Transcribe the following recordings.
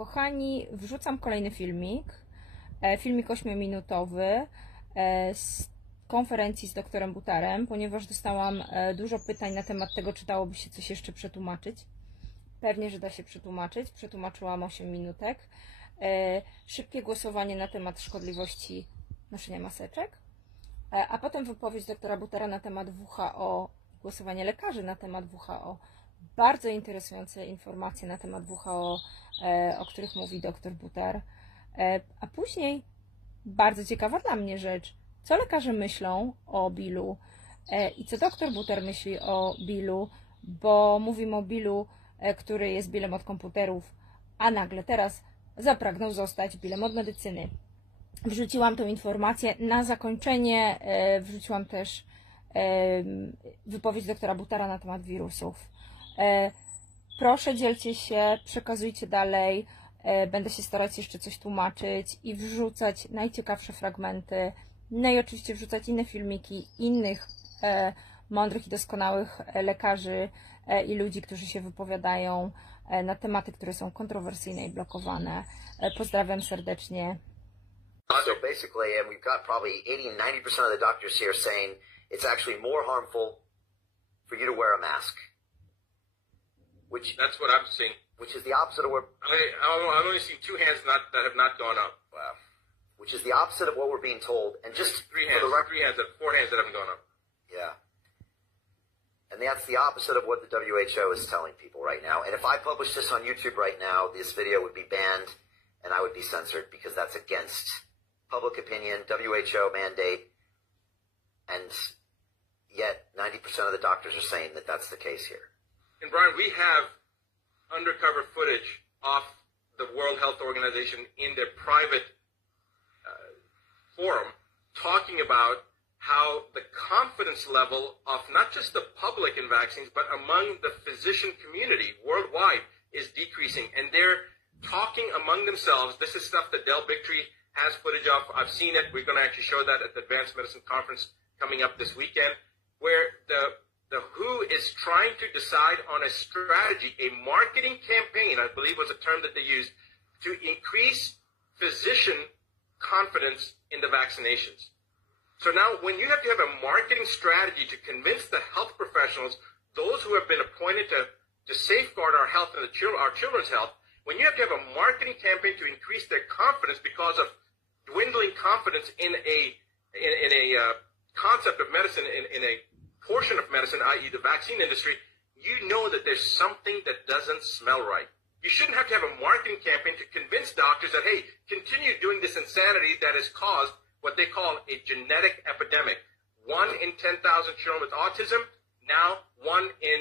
Kochani, wrzucam kolejny filmik, filmik 8-minutowy z konferencji z doktorem Buttarem, ponieważ dostałam dużo pytań na temat tego, czy dałoby się coś jeszcze przetłumaczyć. Pewnie, że da się przetłumaczyć. Przetłumaczyłam 8 minutek. Szybkie głosowanie na temat szkodliwości noszenia maseczek, a potem wypowiedź doktora Buttara na temat WHO, głosowanie lekarzy na temat WHO. Bardzo interesujące informacje na temat WHO, o których mówi doktor Buttar. A później bardzo ciekawa dla mnie rzecz, co lekarze myślą o Billu i co doktor Buttar myśli o Billu, bo mówimy o Billu, który jest Billem od komputerów, a nagle teraz zapragnął zostać Billem od medycyny. Wrzuciłam tą informację. Na zakończenie wrzuciłam też wypowiedź doktora Buttara na temat wirusów. Proszę, dzielcie się, przekazujcie dalej. Będę się starać jeszcze coś tłumaczyć i wrzucać najciekawsze fragmenty. No i oczywiście wrzucać inne filmiki innych mądrych i doskonałych lekarzy i ludzi, którzy się wypowiadają na tematy, które są kontrowersyjne i blokowane. Pozdrawiam serdecznie. So basically, and we've got probably 80-90% of the doctors here saying it's actually more harmful for you to wear a mask. Which that's what I'm seeing. Which is the opposite of what I've only seen 2 hands that have not gone up. Wow. Which is the opposite of what we're being told. And just 4 hands that haven't gone up. Yeah. And that's the opposite of what the WHO is telling people right now. And if I publish this on YouTube right now, this video would be banned and I would be censored because that's against public opinion, WHO mandate, and yet 90% of the doctors are saying that that's the case here. And Brian, we have undercover footage off the World Health Organization in their private forum talking about how the confidence level of not just the public in vaccines, but among the physician community worldwide is decreasing. And they're talking among themselves. This is stuff that Del Bigtree has footage of. I've seen it. We're going to actually show that at the Advanced Medicine Conference coming up this weekend, where the WHO is trying to decide on a strategy, a marketing campaign, I believe was a term that they used, to increase physician confidence in the vaccinations. So now when you have to have a marketing strategy to convince the health professionals, those who have been appointed to safeguard our health and our children's health, when you have to have a marketing campaign to increase their confidence because of dwindling confidence in a concept of medicine, in a portion of medicine, i.e. the vaccine industry, you know that there's something that doesn't smell right. You shouldn't have to have a marketing campaign to convince doctors that, hey, continue doing this insanity that has caused what they call a genetic epidemic. 1 in 10,000 children with autism, now 1 in,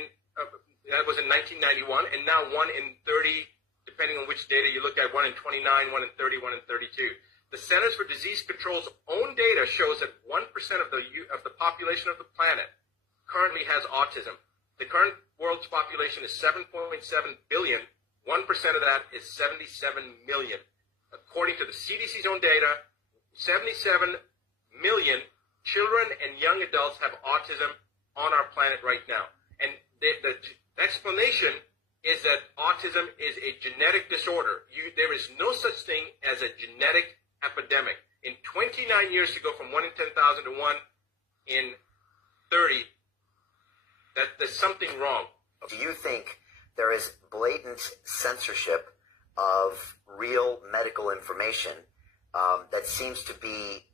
that was in 1991, and now 1 in 30, depending on which data you look at, 1 in 29, 1 in 30, 1 in 32. The Centers for Disease Control's own data shows that 1% of the population of the planet currently has autism. The current world's population is 7.7 billion. 1% of that is 77 million. According to the CDC's own data, 77 million children and young adults have autism on our planet right now. And the explanation is that autism is a genetic disorder. There is no such thing as a genetic epidemic. In 29 years to go from 1 in 10,000 to 1 in 30, that there's something wrong. Do you think there is blatant censorship of real medical information that seems to be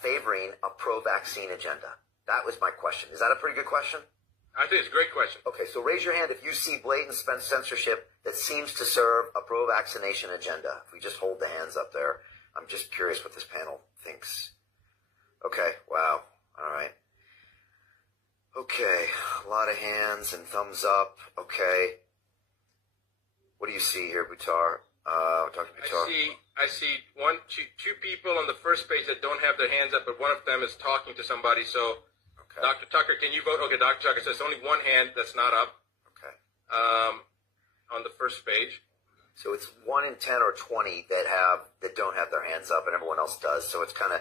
favoring a pro-vaccine agenda? That was my question. Is that a pretty good question? I think it's a great question. Okay, so raise your hand if you see blatant censorship that seems to serve a pro-vaccination agenda. If we just hold the hands up there. I'm just curious what this panel thinks. Okay, wow. All right. Okay, a lot of hands and thumbs up. Okay. What do you see here, Buttar? Dr. Buttar? I see two people on the first page that don't have their hands up, but one of them is talking to somebody. So, okay. Dr. Tucker, can you vote? Okay, Dr. Tucker says only one hand that's not up. Okay. On the first page. So it's 1 in 10 or 20 that don't have their hands up, and everyone else does. So it's kind of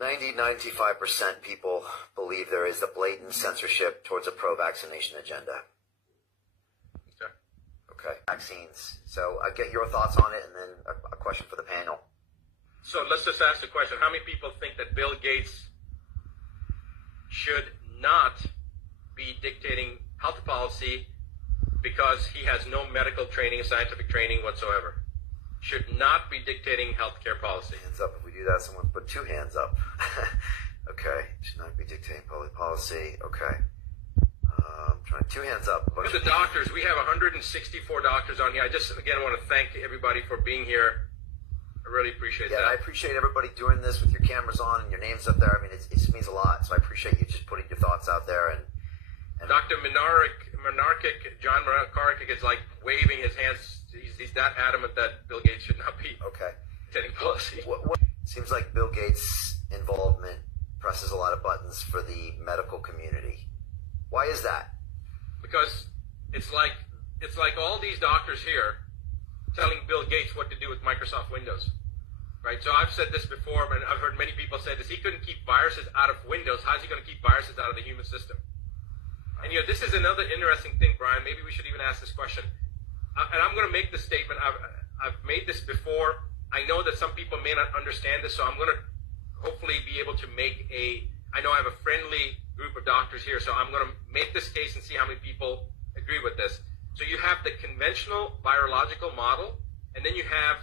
90-95% people believe there is a blatant censorship towards a pro-vaccination agenda. Okay. Okay. Vaccines. So I get your thoughts on it, and then a question for the panel. So let's just ask the question. How many people think that Bill Gates should not be dictating health policy because he has no medical training, scientific training whatsoever? Should not be dictating healthcare policy. Hands up if we do that. Someone put 2 hands up. Okay. Should not be dictating public policy. Okay. Trying 2 hands up. For the doctors, we have 164 doctors on here. I just, again, want to thank everybody for being here. I really appreciate that. Yeah, I appreciate everybody doing this with your cameras on and your names up there. I mean, it just means a lot. So I appreciate you just putting your thoughts out there. And Dr. John Minarkic is like waving his hands. He's that adamant that Bill Gates should not be dictating policy. What seems like Bill Gates' involvement presses a lot of buttons for the medical community. Why is that? Because it's like all these doctors here telling Bill Gates what to do with Microsoft Windows, right? So I've said this before, and I've heard many people say this. He couldn't keep viruses out of Windows. How's he going to keep viruses out of the human system? And this is another interesting thing, Brian. Maybe we should even ask this question. And I'm going to make this statement. I've made this before. I know that some people may not understand this, so I'm going to hopefully be able to make I know I have a friendly group of doctors here, so I'm going to make this case and see how many people agree with this. So you have the conventional virological model, and then you have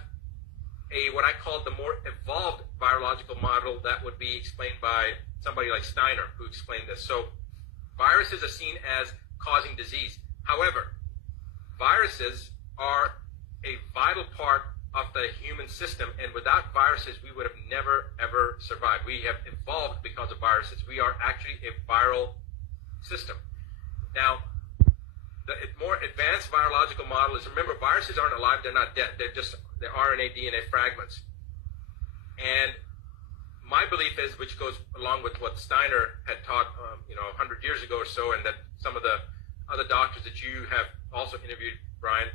what I call the more evolved virological model that would be explained by somebody like Steiner, who explained this. So viruses are seen as causing disease. However, viruses are a vital part of the human system, and without viruses, we would have never, ever survived. We have evolved because of viruses. We are actually a viral system. Now, the more advanced virological model is, remember, viruses aren't alive, they're not dead, they're RNA, DNA fragments. And my belief is, which goes along with what Steiner had taught, 100 years ago or so, and that some of the other doctors that you have also interviewed, Brian,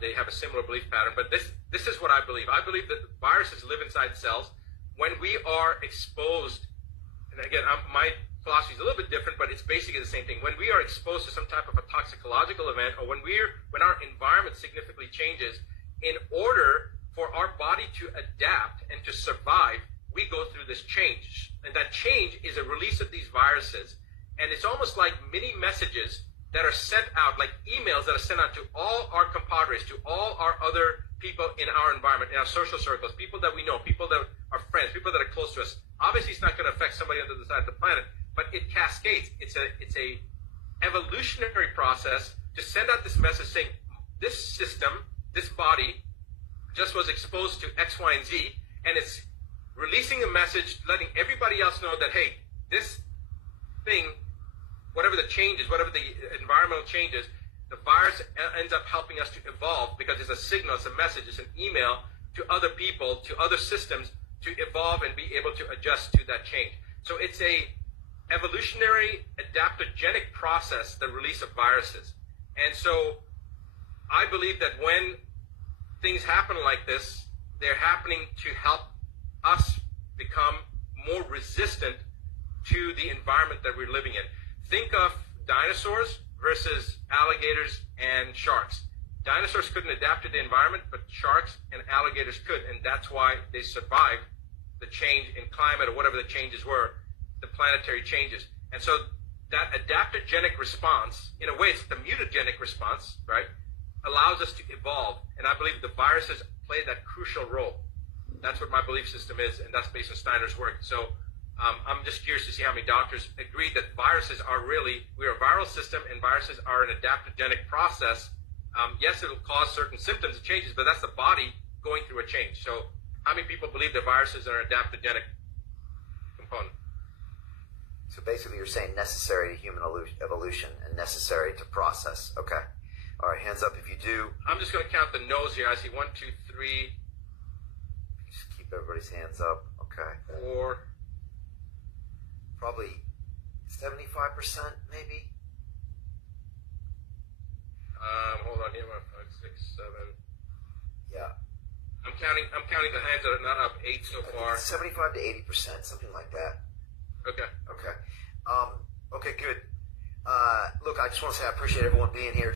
they have a similar belief pattern. But this is what I believe. I believe that viruses live inside cells. When we are exposed, and again, my philosophy is a little bit different, but it's basically the same thing. When we are exposed to some type of a toxicological event, or when our environment significantly changes, in order for our body to adapt and to survive, we go through this change. And that change is a release of these viruses. And it's almost like mini messages that are sent out, like emails that are sent out to all our compadres, to all our other people in our environment, in our social circles, people that we know, people that are friends, people that are close to us. Obviously, it's not going to affect somebody on the other side of the planet, but it cascades. It's a evolutionary process to send out this message saying, this system, this body, just was exposed to X, Y, and Z, and it's releasing a message, letting everybody else know that, hey, this thing, whatever the changes, whatever the environmental changes, the virus ends up helping us to evolve because it's a signal, it's a message, it's an email to other people, to other systems to evolve and be able to adjust to that change. So it's a evolutionary adaptogenic process, the release of viruses. And so I believe that when things happen like this, they're happening to help us become more resistant to the environment that we're living in. Think of dinosaurs versus alligators and sharks. Dinosaurs couldn't adapt to the environment, but sharks and alligators could, and that's why they survived the change in climate or whatever the changes were, the planetary changes. And so that adaptogenic response, in a way it's the mutagenic response, right, allows us to evolve. And I believe the viruses play that crucial role. That's what my belief system is, and that's based on Steiner's work. So I'm just curious to see how many doctors agree that viruses are we're a viral system, and viruses are an adaptogenic process. Yes, it'll cause certain symptoms and changes, but that's the body going through a change. So how many people believe that viruses are an adaptogenic component? So basically you're saying necessary to human evolution and necessary to process. Okay. All right, hands up if you do. I'm just going to count the no's here. I see 1, 2, 3. Just keep everybody's hands up. Okay. 4. Probably 75%, maybe. Hold on here. 5, 6, 7. Yeah. I'm counting the hands that are not up. 8 so far. 75 to 80%, something like that. Okay. Okay. Okay, good. Look, I just want to say I appreciate everyone being here.